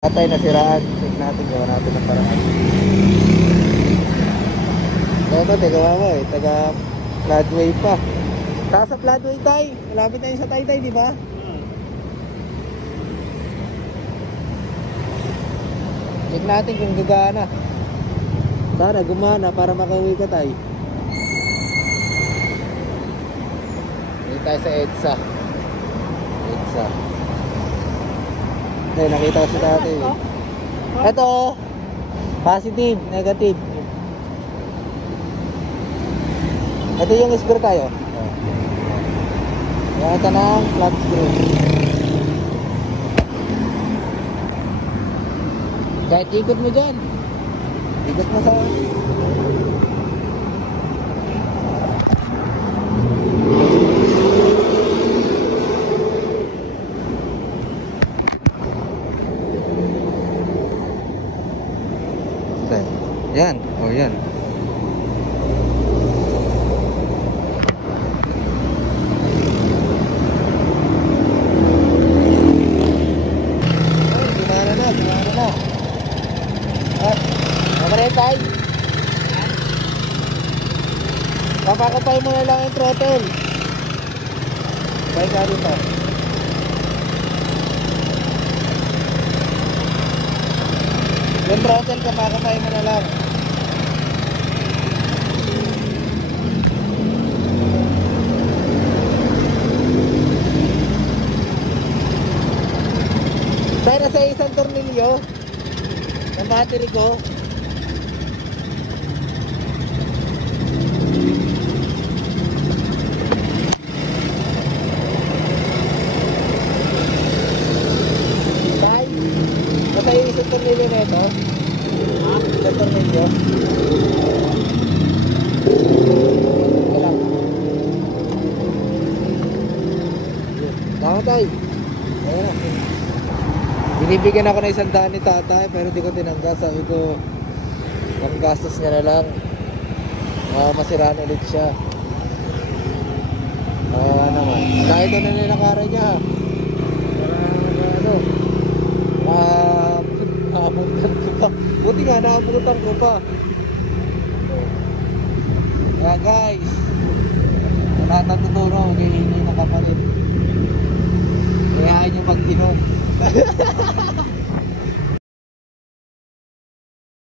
Atay nasiraan. Check natin, gawa natin ng paraan. Ito, gawa mo eh. Taga Floodway pa. Taas sa Floodway tay. Malapit na yun sa Taytay, di ba? Check natin kung gagana. Sana gumana para makauwi ka tay. Dito tayo sa EDSA. EDSA. Ay, nakita ko si dati. Ito, positive, negative. Ito yung screw tayo. Yan ito ng flat screw. Kahit ikot mo dyan. Ikot mo sa... Yan, oh yan. Gumana na, gumana na. At, mamaretay. Kapakapay mo na lang yung throttle. Kapay ka dito. Yung throttle, kapakapay mo na lang. Tayo na sa isang tornilyo ng battery ko. Tayo nasa isang tornilyo na ito. Isang tornilyo. Tama tayo. Ayan na. Binibigyan ako ng 100 ni tatay pero di ko tinanggap. Sabi ko ang gastos niya na lang, masiraan ulit siya. Naman kahit ito na nilakaran niya para naabutan ko pa. Buti nga naabutan ko pa. Kaya guys, wala natutulong kay hindi na kapalit. Kayaan nyo mag-inom.